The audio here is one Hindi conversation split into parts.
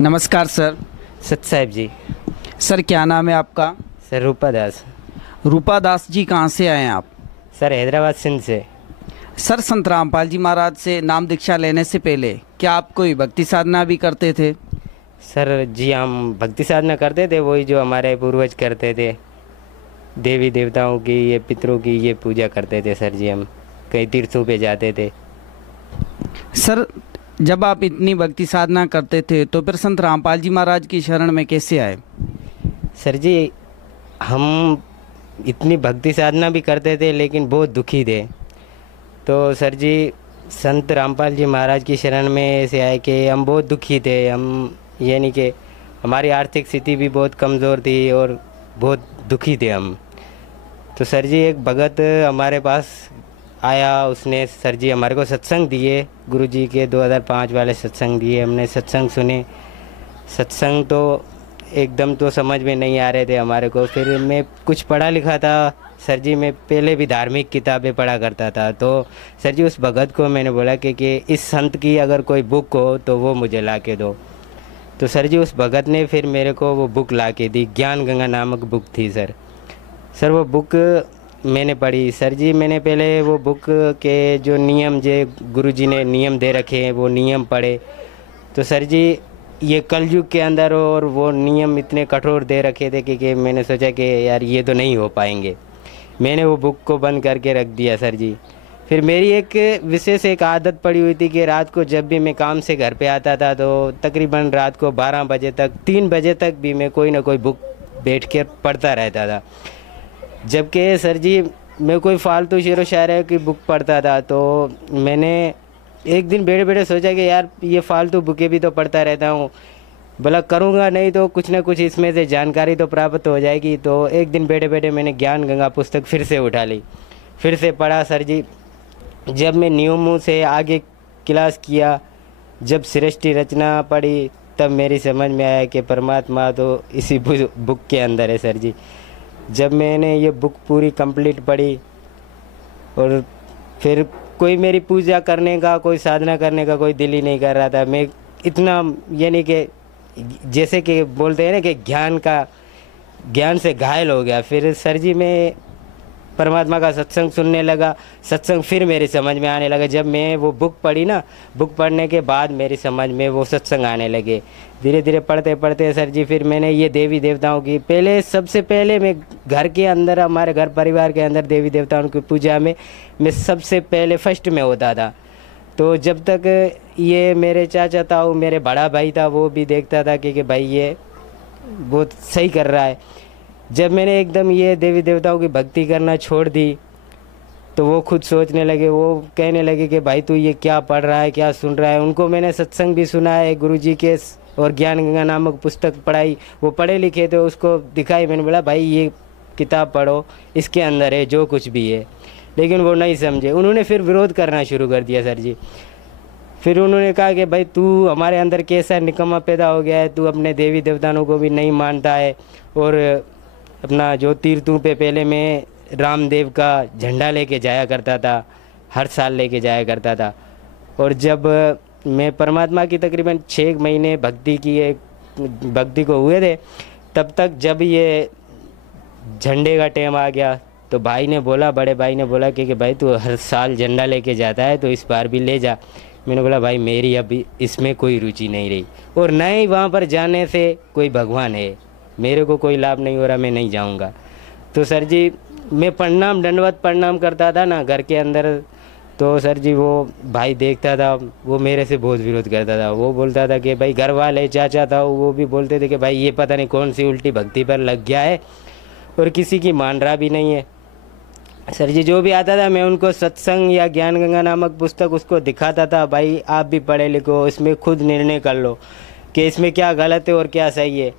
नमस्कार सर। सत साहब जी। सर क्या नाम है आपका? सर रूपा दास। रूपा दास जी, कहाँ से आए हैं आप? सर हैदराबाद सिंध से। सर संत रामपाल जी महाराज से नाम दीक्षा लेने से पहले क्या आप कोई भक्ति साधना भी करते थे? सर जी हम भक्ति साधना करते थे, वही जो हमारे पूर्वज करते थे। देवी देवताओं की, ये पितरों की ये पूजा करते थे सर जी। हम कई तीर्थों पे जाते थे। सर जब आप इतनी भक्ति साधना करते थे तो फिर संत रामपाल जी महाराज की शरण में कैसे आए? सर जी हम इतनी भक्ति साधना भी करते थे लेकिन बहुत दुखी थे। तो सर जी संत रामपाल जी महाराज की शरण में ऐसे आए कि हम बहुत दुखी थे। हम यानी कि हमारी आर्थिक स्थिति भी बहुत कमज़ोर थी और बहुत दुखी थे हम। तो सर जी एक भगत हमारे पास आया, उसने सर जी हमारे को सत्संग दिए, गुरुजी के 2005 वाले सत्संग दिए। हमने सत्संग सुने। सत्संग तो एकदम तो समझ में नहीं आ रहे थे हमारे को। फिर मैं कुछ पढ़ा लिखा था सर जी, मैं पहले भी धार्मिक किताबें पढ़ा करता था। तो सर जी उस भगत को मैंने बोला कि इस संत की अगर कोई बुक हो तो वो मुझे ला के दो। तो सर जी उस भगत ने फिर मेरे को वो बुक ला के दी। ज्ञान गंगा नामक बुक थी सर। सर वो बुक मैंने पढ़ी सर जी। मैंने पहले वो बुक के जो नियम जो गुरुजी ने नियम दे रखे हैं वो नियम पढ़े। तो सर जी ये कलयुग के अंदर और वो नियम इतने कठोर दे रखे थे कि मैंने सोचा कि यार ये तो नहीं हो पाएंगे। मैंने वो बुक को बंद करके रख दिया सर जी। फिर मेरी एक विशेष एक आदत पड़ी हुई थी कि रात को जब भी मैं काम से घर पे आता था तो तकरीबन रात को 12 बजे तक 3 बजे तक भी मैं कोई ना कोई बुक बैठ कर पढ़ता रहता था। जबकि सर जी मैं कोई फालतू शेर व शायरी की बुक पढ़ता था। तो मैंने एक दिन बैठे बैठे सोचा कि यार ये फालतू बुकें भी तो पढ़ता रहता हूँ, भला करूँगा नहीं तो कुछ ना कुछ इसमें से जानकारी तो प्राप्त हो जाएगी। तो एक दिन बैठे बैठे मैंने ज्ञान गंगा पुस्तक फिर से उठा ली, फिर से पढ़ा सर जी। जब मैं नियमों से आगे क्लास किया, जब सृष्टि रचना पढ़ी, तब मेरी समझ में आया कि परमात्मा तो इसी बुक के अंदर है सर जी। जब मैंने ये बुक पूरी कंप्लीट पढ़ी और फिर कोई मेरी पूजा करने का, कोई साधना करने का कोई दिल ही नहीं कर रहा था। मैं इतना यानी कि जैसे कि बोलते हैं ना कि ज्ञान से घायल हो गया। फिर सर जी मैं परमात्मा का सत्संग सुनने लगा। सत्संग फिर मेरी समझ में आने लगा। जब मैं वो बुक पढ़ी ना, बुक पढ़ने के बाद मेरी समझ में वो सत्संग आने लगे। धीरे धीरे पढ़ते पढ़ते सर जी फिर मैंने ये देवी देवताओं की पहले सबसे पहले मैं घर के अंदर, हमारे घर परिवार के अंदर देवी देवताओं की पूजा में मैं सबसे पहले फर्स्ट में होता था। तो जब तक ये मेरे चाचा था, वो मेरे बड़ा भाई था, वो भी देखता था कि भाई ये बहुत सही कर रहा है। जब मैंने एकदम ये देवी देवताओं की भक्ति करना छोड़ दी तो वो खुद सोचने लगे, वो कहने लगे कि भाई तू ये क्या पढ़ रहा है, क्या सुन रहा है। उनको मैंने सत्संग भी सुना है गुरुजी के और ज्ञान गंगा नामक पुस्तक पढ़ाई। वो पढ़े लिखे थे, उसको दिखाई। मैंने बोला भाई ये किताब पढ़ो, इसके अंदर है जो कुछ भी है। लेकिन वो नहीं समझे। उन्होंने फिर विरोध करना शुरू कर दिया सर जी। फिर उन्होंने कहा कि भाई तू हमारे अंदर कैसा निकम्मा पैदा हो गया है, तू अपने देवी देवताओं को भी नहीं मानता है। और अपना जो तीर्थों पे पहले मैं रामदेव का झंडा लेके जाया करता था, हर साल लेके जाया करता था। और जब मैं परमात्मा की तकरीबन 6 महीने भक्ति को हुए थे, तब तक जब ये झंडे का टाइम आ गया तो भाई ने बोला, बड़े भाई ने बोला कि भाई तू हर साल झंडा लेके जाता है तो इस बार भी ले जा। मैंने बोला भाई मेरी अभी इसमें कोई रुचि नहीं रही और न ही वहाँ पर जाने से कोई भगवान है, मेरे को कोई लाभ नहीं हो रहा, मैं नहीं जाऊँगा। तो सर जी मैं दंडवत प्रणाम करता था ना घर के अंदर। तो सर जी वो भाई देखता था, वो मेरे से बहुत विरोध करता था। वो बोलता था कि भाई घर वाले चाचा था, वो भी बोलते थे कि भाई ये पता नहीं कौन सी उल्टी भक्ति पर लग गया है और किसी की मान रहा भी नहीं है। सर जी जो भी आता था मैं उनको सत्संग या ज्ञान गंगा नामक पुस्तक उसको दिखाता था, भाई आप भी पढ़े लिखो, इसमें खुद निर्णय कर लो कि इसमें क्या गलत है और क्या सही है।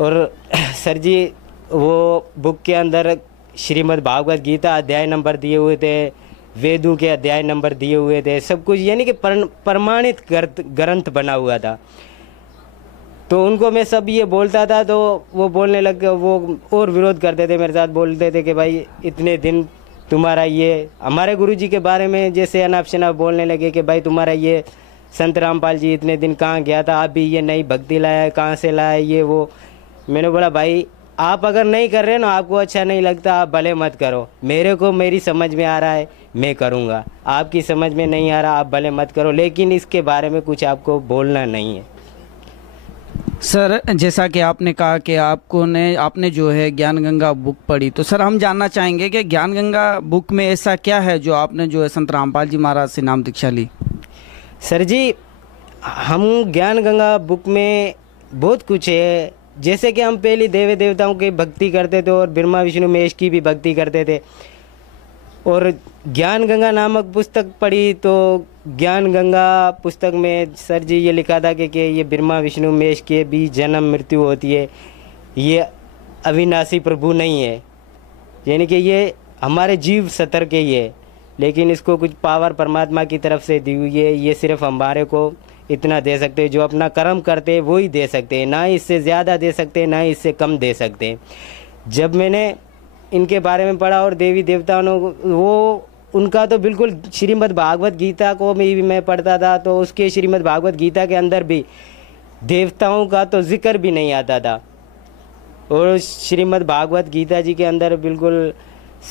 और सर जी वो बुक के अंदर श्रीमद् भागवत गीता अध्याय नंबर दिए हुए थे, वेदों के अध्याय नंबर दिए हुए थे, सब कुछ यानी कि प्रमाणित ग्रंथ बना हुआ था। तो उनको मैं सब ये बोलता था तो वो बोलने लग गए, वो और विरोध करते थे मेरे साथ। बोलते थे कि भाई इतने दिन तुम्हारा ये, हमारे गुरुजी के बारे में जैसे अनाप शनाप बोलने लगे कि भाई तुम्हारा ये संत रामपाल जी इतने दिन कहाँ गया था, आप भी ये नई भक्ति लाया, कहाँ से लाया, ये वो। मैंने बोला भाई आप अगर नहीं कर रहे ना, आपको अच्छा नहीं लगता, आप भले मत करो, मेरे को मेरी समझ में आ रहा है मैं करूँगा, आपकी समझ में नहीं आ रहा आप भले मत करो, लेकिन इसके बारे में कुछ आपको बोलना नहीं है। सर जैसा कि आपने कहा कि आपने जो है ज्ञान गंगा बुक पढ़ी, तो सर हम जानना चाहेंगे कि ज्ञान गंगा बुक में ऐसा क्या है जो आपने जो है संत रामपाल जी महाराज से नाम दीक्षा ली। सर जी हम ज्ञान गंगा बुक में बहुत कुछ है, जैसे कि हम पहले देवी देवताओं की भक्ति करते थे और ब्रह्मा विष्णु महेश की भी भक्ति करते थे, और ज्ञान गंगा नामक पुस्तक पढ़ी तो ज्ञान गंगा पुस्तक में सर जी ये लिखा था कि ये ब्रह्मा विष्णु महेश के भी जन्म मृत्यु होती है, ये अविनाशी प्रभु नहीं है, यानी कि ये हमारे जीव सतर के ही है, लेकिन इसको कुछ पावर परमात्मा की तरफ से दी हुई है, ये सिर्फ हमारे को इतना दे सकते हैं, जो अपना कर्म करते हैं वो ही दे सकते हैं, ना इससे ज़्यादा दे सकते हैं ना इससे कम दे सकते हैं। जब मैंने इनके बारे में पढ़ा और देवी देवताओं वो उनका तो बिल्कुल श्रीमद् भागवत गीता को भी मैं पढ़ता था, तो उसके श्रीमद् भागवत गीता के अंदर भी देवताओं का तो जिक्र भी नहीं आता था, और श्रीमद् भागवत गीता जी के अंदर बिल्कुल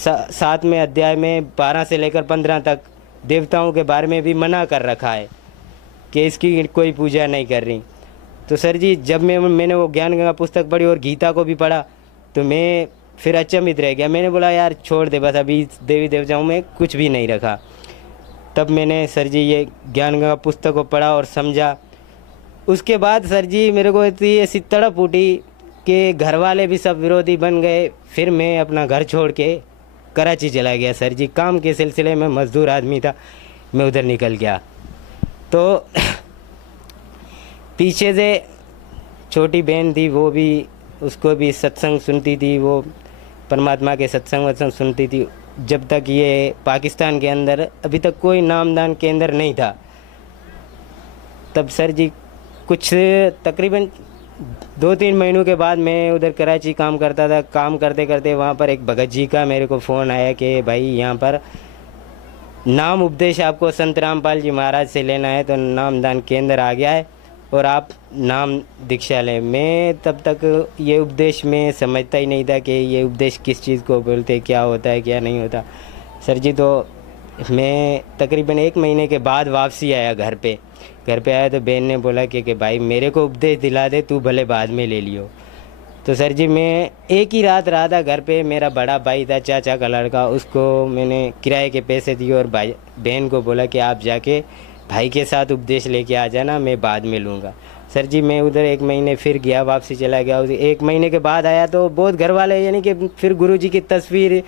7वें अध्याय में 12 से लेकर 15 तक देवताओं के बारे में भी मना कर रखा है कि इसकी कोई पूजा नहीं कर रही। तो सर जी जब मैंने वो ज्ञान गंगा पुस्तक पढ़ी और गीता को भी पढ़ा तो मैं फिर अचंभित रह गया, मैंने बोला यार छोड़ दे बस, अभी देवी देवताओं में कुछ भी नहीं रखा। तब मैंने सर जी ये ज्ञान गंगा पुस्तक को पढ़ा और समझा। उसके बाद सर जी मेरे को इतनी ऐसी तड़प उठी कि घर वाले भी सब विरोधी बन गए, फिर मैं अपना घर छोड़ के कराची चला गया सर जी, काम के सिलसिले में, मज़दूर आदमी था मैं उधर निकल गया। तो पीछे से छोटी बहन थी, वो भी उसको भी सत्संग सुनती थी, वो परमात्मा के सत्संग वत्संग सुनती थी। जब तक ये पाकिस्तान के अंदर अभी तक कोई नामदान केंद्र नहीं था, तब सर जी कुछ तकरीबन 2-3 महीनों के बाद मैं उधर कराची काम करता था। काम करते करते वहाँ पर एक भगत जी का मेरे को फ़ोन आया कि भाई यहाँ पर नाम उपदेश आपको संत रामपाल जी महाराज से लेना है, तो नामदान केंद्र आ गया है और आप नाम दीक्षा लें। मैं तब तक ये उपदेश में समझता ही नहीं था कि ये उपदेश किस चीज़ को बोलते, क्या होता है क्या नहीं होता सर जी। तो मैं तकरीबन 1 महीने के बाद वापसी आया घर पे आया तो बहन ने बोला कि भाई मेरे को उपदेश दिला दे, तू भले बाद में ले लियो। तो सर जी मैं एक ही रात रहा था घर पे, मेरा बड़ा भाई था चाचा का लड़का, उसको मैंने किराए के पैसे दिए और भाई बहन को बोला कि आप जाके भाई के साथ उपदेश लेके आ जाना, मैं बाद में लूँगा। सर जी मैं उधर 1 महीने फिर गया, वापसी चला गया। 1 महीने के बाद आया तो बहुत घर वाले यानी कि फिर गुरुजी की तस्वीर,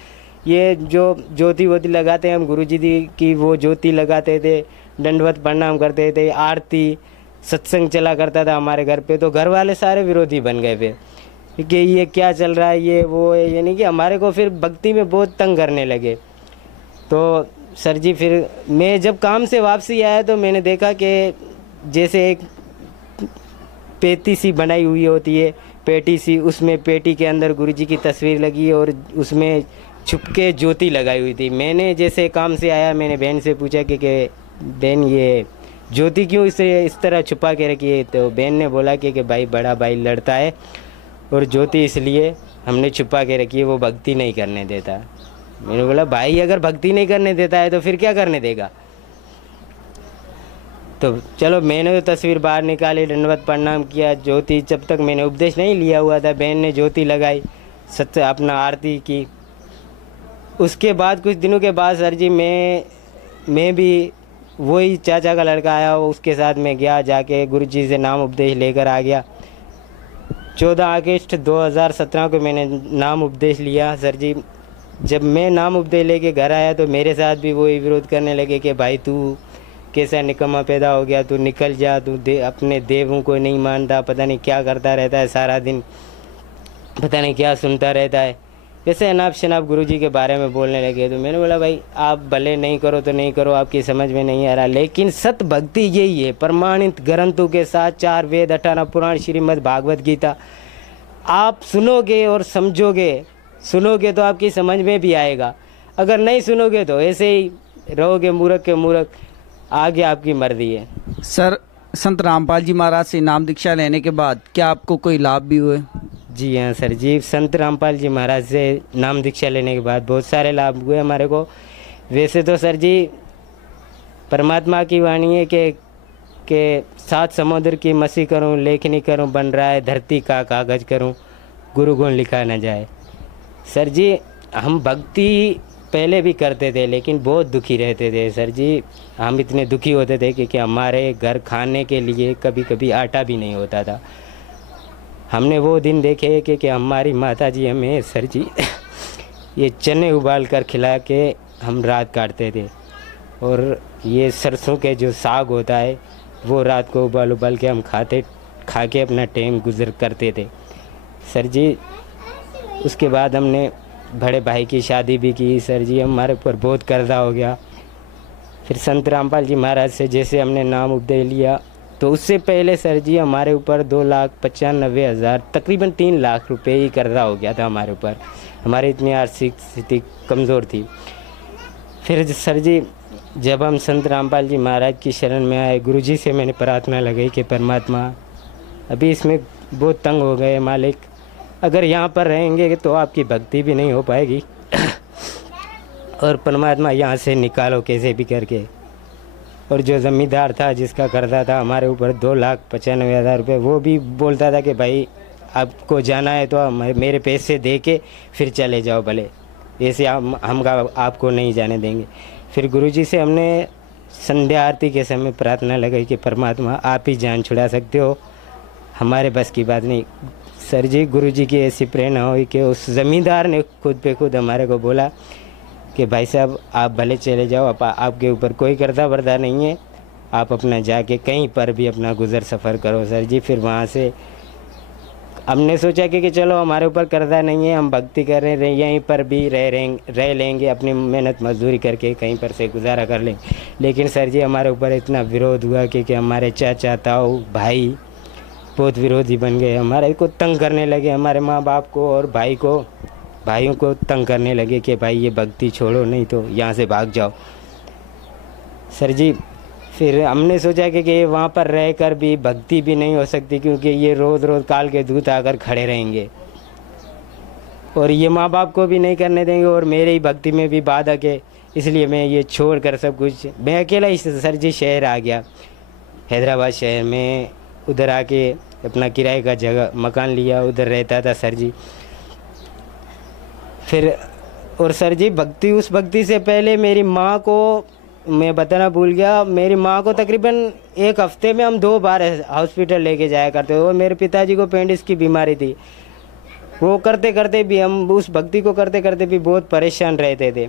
ये जो ज्योति वोति लगाते हैं हम गुरुजी की, वो ज्योति लगाते थे, दंडवत प्रणाम करते थे, आरती सत्संग चला करता था हमारे घर पे। तो घर वाले सारे विरोधी बन गए फिर कि ये क्या चल रहा है, ये वो है, यानी कि हमारे को फिर भक्ति में बहुत तंग करने लगे। तो सर जी फिर मैं जब काम से वापसी आया तो मैंने देखा कि जैसे एक पेटी सी बनाई हुई होती है, पेटी सी, उसमें पेटी के अंदर गुरुजी की तस्वीर लगी और उसमें छुपके ज्योति लगाई हुई थी। मैंने जैसे काम से आया मैंने बहन से पूछा कि बहन ये ज्योति क्यों इस तरह छुपा के रखी है? तो बहन ने बोला कि भाई बड़ा भाई लड़ता है और ज्योति इसलिए हमने छुपा के रखी है, वो भक्ति नहीं करने देता। मैंने बोला भाई अगर भक्ति नहीं करने देता है तो फिर क्या करने देगा? तो चलो मैंने तो तस्वीर बाहर निकाली, दंडवत प्रणाम किया। ज्योति जब तक मैंने उपदेश नहीं लिया हुआ था, बहन ने ज्योति लगाई, सत्य अपना आरती की। उसके बाद कुछ दिनों के बाद सर जी मैं भी वही चाचा का लड़का आया, उसके साथ मैं गया, जाके गुरुजी से नाम उपदेश लेकर आ गया। 14 अगस्त 2017 को मैंने नाम उपदेश लिया। सर जी जब मैं नाम उपदेश लेके घर आया तो मेरे साथ भी वही विरोध करने लगे कि भाई तू कैसा निकम्मा पैदा हो गया, तू निकल जा, तू अपने देवों को नहीं मानता, पता नहीं क्या करता रहता है सारा दिन, पता नहीं क्या सुनता रहता है, वैसे अनाप शनाप गुरुजी के बारे में बोलने लगे। तो मैंने बोला भाई आप भले नहीं करो तो नहीं करो, आपकी समझ में नहीं आ रहा, लेकिन सत भक्ति यही है, प्रमाणित ग्रंथों के साथ 4 वेद 18 पुराण श्रीमद् भागवत गीता आप सुनोगे और समझोगे, सुनोगे तो आपकी समझ में भी आएगा। अगर नहीं सुनोगे तो ऐसे ही रहोगे मूर्ख के मूर्ख, आगे आपकी मर्जी है। सर, संत रामपाल जी महाराज से नाम दीक्षा लेने के बाद क्या आपको कोई लाभ भी हुए? जी हाँ सर जी, संत रामपाल जी महाराज से नाम दीक्षा लेने के बाद बहुत सारे लाभ हुए हमारे को। वैसे तो सर जी परमात्मा की वाणी है कि 7 समुद्र की मसी करूं, लेखनी करूं, बन रहा है धरती का कागज करूं, गुरु गुण लिखा न जाए। सर जी हम भक्ति पहले भी करते थे लेकिन बहुत दुखी रहते थे सर जी। हम इतने दुखी होते थे कि हमारे घर खाने के लिए कभी कभी आटा भी नहीं होता था। हमने वो दिन देखे कि हमारी माता जी हमें सर जी ये चने उबाल कर खिला के हम रात काटते थे, और ये सरसों के जो साग होता है वो रात को उबाल के हम खा के अपना टाइम गुजर करते थे सर जी। उसके बाद हमने बड़े भाई की शादी भी की सर जी, हमारे ऊपर बहुत कर्जा हो गया। फिर संत रामपाल जी महाराज से जैसे हमने नाम उपदेश लिया तो उससे पहले सर जी हमारे ऊपर 2,95,000 तकरीबन 3 लाख रुपए ही कर्जा हो गया था हमारे ऊपर। हमारी इतनी आर्थिक स्थिति कमज़ोर थी। फिर सर जी जब हम संत रामपाल जी महाराज की शरण में आए, गुरु जी से मैंने प्रार्थना लगाई कि परमात्मा अभी इसमें बहुत तंग हो गए मालिक, अगर यहाँ पर रहेंगे तो आपकी भक्ति भी नहीं हो पाएगी और परमात्मा यहाँ से निकालो कैसे भी करके। और जो ज़मींदार था जिसका कर्जा था हमारे ऊपर 2,95,000 रुपये, वो भी बोलता था कि भाई आपको जाना है तो मेरे पैसे दे के फिर चले जाओ, भले ऐसे हम आपको नहीं जाने देंगे। फिर गुरुजी से हमने संध्या आरती के समय प्रार्थना लगाई कि परमात्मा आप ही जान छुड़ा सकते हो, हमारे बस की बात नहीं। सर जी गुरुजी की ऐसी प्रेरणा हुई कि उस ज़मींदार ने खुद पे खुद हमारे को बोला कि भाई साहब आप भले चले जाओ, आपके ऊपर कोई कर्जा वर्दा नहीं है, आप अपना जाके कहीं पर भी अपना गुज़र सफ़र करो सर जी। फिर वहाँ से हमने सोचा कि चलो हमारे ऊपर कर्जा नहीं है, हम भक्ति कर रहे हैं, यहीं पर भी रह लेंगे, अपनी मेहनत मजदूरी करके कहीं पर से गुजारा कर लेंगे। लेकिन सर जी हमारे ऊपर इतना विरोध हुआ कि हमारे चाचा ताऊ भाई बहुत विरोधी बन गए, हमारे को तंग करने लगे, हमारे माँ बाप को और भाइयों को तंग करने लगे कि भाई ये भक्ति छोड़ो नहीं तो यहाँ से भाग जाओ सर जी। फिर हमने सोचा कि वहाँ पर रहकर भी भक्ति भी नहीं हो सकती, क्योंकि ये रोज़ रोज़ काल के दूत आकर खड़े रहेंगे और ये माँ बाप को भी नहीं करने देंगे और मेरे ही भक्ति में भी बाधा के, इसलिए मैं ये छोड़ कर सब कुछ मैं अकेला ही सर जी शहर आ गया, हैदराबाद शहर में। उधर आके अपना किराए का जगह मकान लिया, उधर रहता था सर जी। फिर और सर जी उस भक्ति से पहले मेरी माँ को मैं बताना भूल गया, मेरी माँ को तकरीबन 1 हफ्ते में हम 2 बार हॉस्पिटल लेके जाया करते और मेरे पिताजी को अपेंडिक्स की बीमारी थी। वो करते करते भी हम उस भक्ति को करते करते भी बहुत परेशान रहते थे।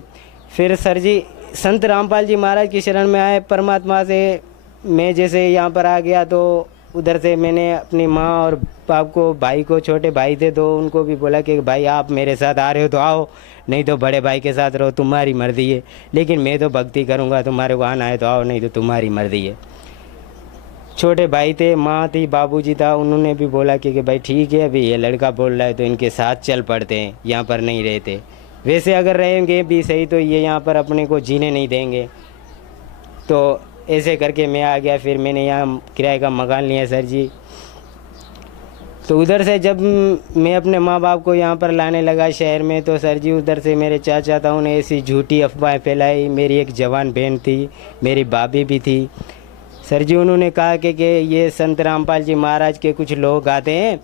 फिर सर जी संत रामपाल जी महाराज की शरण में आए, परमात्मा से मैं जैसे यहाँ पर आ गया तो उधर से मैंने अपनी माँ और बाप को, भाई को, छोटे भाई थे तो उनको भी बोला कि भाई आप मेरे साथ आ रहे हो तो आओ, नहीं तो बड़े भाई के साथ रहो, तुम्हारी मर्जी है, लेकिन मैं तो भक्ति करूँगा, तुम्हारे को आना है तो आओ, नहीं तो तुम्हारी मर्जी है। छोटे भाई थे, माँ थी, बाबूजी था, उन्होंने भी बोला कि भाई ठीक है अभी ये लड़का बोल रहा है तो इनके साथ चल पड़ते हैं, यहाँ पर नहीं रहते, वैसे अगर रहेंगे भी सही तो ये यहाँ पर अपने को जीने नहीं देंगे। तो ऐसे करके मैं आ गया। फिर मैंने यहाँ किराए का मकान लिया सर जी। तो उधर से जब मैं अपने माँ बाप को यहाँ पर लाने लगा शहर में तो सर जी उधर से मेरे चाचा था, उन्हें ऐसी झूठी अफवाहें फैलाई। मेरी एक जवान बहन थी, मेरी भाभी भी थी सर जी। उन्होंने कहा कि ये संत रामपाल जी महाराज के कुछ लोग आते हैं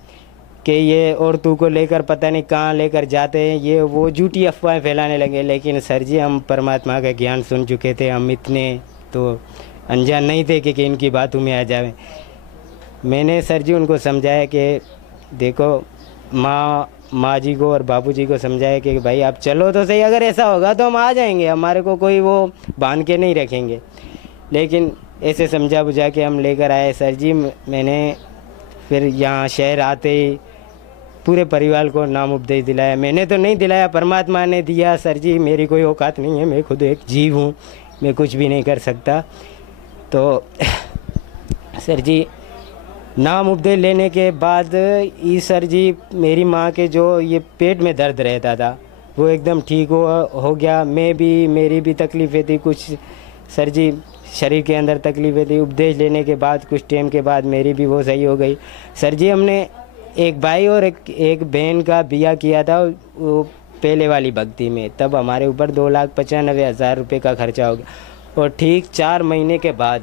कि ये औरतों को लेकर पता नहीं कहाँ लेकर जाते हैं, ये वो झूठी अफवाहें फैलाने लगे। लेकिन सर जी हम परमात्मा का ज्ञान सुन चुके थे, हम इतने तो अनजान नहीं थे कि इनकी बातों में आ जाए। मैंने सर जी उनको समझाया कि देखो, माँ जी को और बाबूजी को समझाया कि भाई आप चलो तो सही, अगर ऐसा होगा तो हम आ जाएंगे, हमारे को कोई वो बांध के नहीं रखेंगे। लेकिन ऐसे समझा बुझा के हम लेकर आए सर जी। मैंने फिर यहाँ शहर आते ही पूरे परिवार को नाम उपदेश दिलाया। मैंने तो नहीं दिलाया, परमात्मा ने दिया सर जी, मेरी कोई औकात नहीं है, मैं खुद एक जीव हूँ, मैं कुछ भी नहीं कर सकता। तो सर जी नाम उपदेश लेने के बाद ये सर जी मेरी माँ के जो ये पेट में दर्द रहता था वो एकदम ठीक हो गया। मैं भी, मेरी भी तकलीफ़ें थी कुछ सर जी, शरीर के अंदर तकलीफें थी, उपदेश लेने के बाद कुछ टाइम के बाद मेरी भी वो सही हो गई। सर जी हमने एक भाई और एक बहन का बिया किया था वो पहले वाली भक्ति में, तब हमारे ऊपर 2,95,000 रुपये का खर्चा हो गया। और ठीक 4 महीने के बाद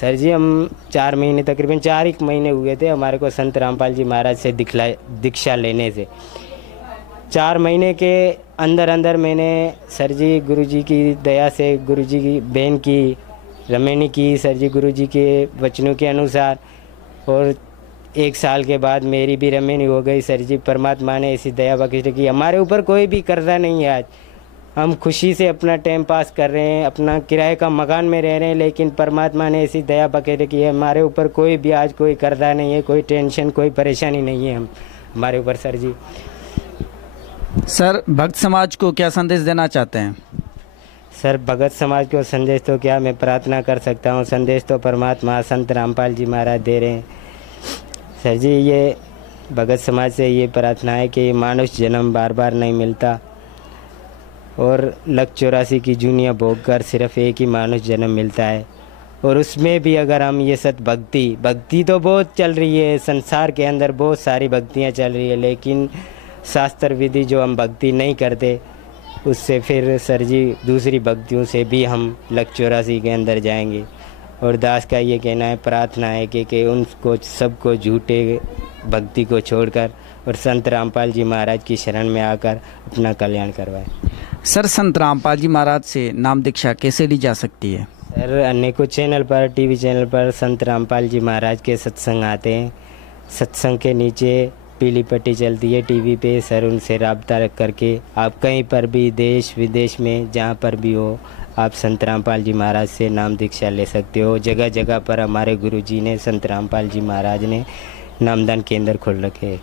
सर जी हम 4 महीने तकरीबन 4 महीने हुए थे हमारे को संत रामपाल जी महाराज से दीक्षा लेने से। 4 महीने के अंदर अंदर मैंने सर जी गुरु जी की दया से, गुरु जी की बहन की रमेनी की, सर जी गुरु जी के वचनों के अनुसार, और 1 साल के बाद मेरी भी रमेनी हो गई। सर जी परमात्मा ने ऐसी दया बख्श की, हमारे ऊपर कोई भी कर्जा नहीं है। आज हम खुशी से अपना टाइम पास कर रहे हैं, अपना किराए का मकान में रह रहे हैं, लेकिन परमात्मा ने ऐसी दया बखेर की है, हमारे ऊपर कोई भी आज कोई कर्जा नहीं है, कोई टेंशन कोई परेशानी नहीं है हमारे ऊपर। सर जी सर भक्त समाज को क्या संदेश देना चाहते हैं? सर भगत समाज को संदेश तो क्या मैं प्रार्थना कर सकता हूँ, संदेश तो परमात्मा संत रामपाल जी महाराज दे रहे हैं। सर जी ये भगत समाज से ये प्रार्थना है कि मानुष जन्म बार बार नहीं मिलता, और 1,84 की जूनियाँ भोग कर सिर्फ एक ही मानुष जन्म मिलता है। और उसमें भी अगर हम ये सत भक्ति तो बहुत चल रही है संसार के अंदर, बहुत सारी भक्तियाँ चल रही है, लेकिन शास्त्र विधि जो हम भक्ति नहीं करते उससे फिर सर जी दूसरी भक्तियों से भी हम 1,84 के अंदर जाएंगे। और दास का ये कहना है, प्रार्थना है कि उनको सबको झूठे भक्ति को छोड़कर और संत रामपाल जी महाराज की शरण में आकर अपना कल्याण करवाएं। सर संत रामपाल जी महाराज से नाम दीक्षा कैसे ली जा सकती है? सर अनेकों चैनल पर, टीवी चैनल पर संत रामपाल जी महाराज के सत्संग आते हैं। सत्संग के नीचे पीली पट्टी चलती है टीवी पे। सर उनसे राब्ता करके आप कहीं पर भी देश विदेश में जहाँ पर भी हो आप संत रामपाल जी महाराज से नाम दीक्षा ले सकते हो। जगह जगह पर हमारे गुरु जी ने, संत रामपाल जी महाराज ने नामदान केंद्र खोल रखे।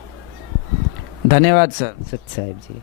धन्यवाद सर। सत साहिब जी।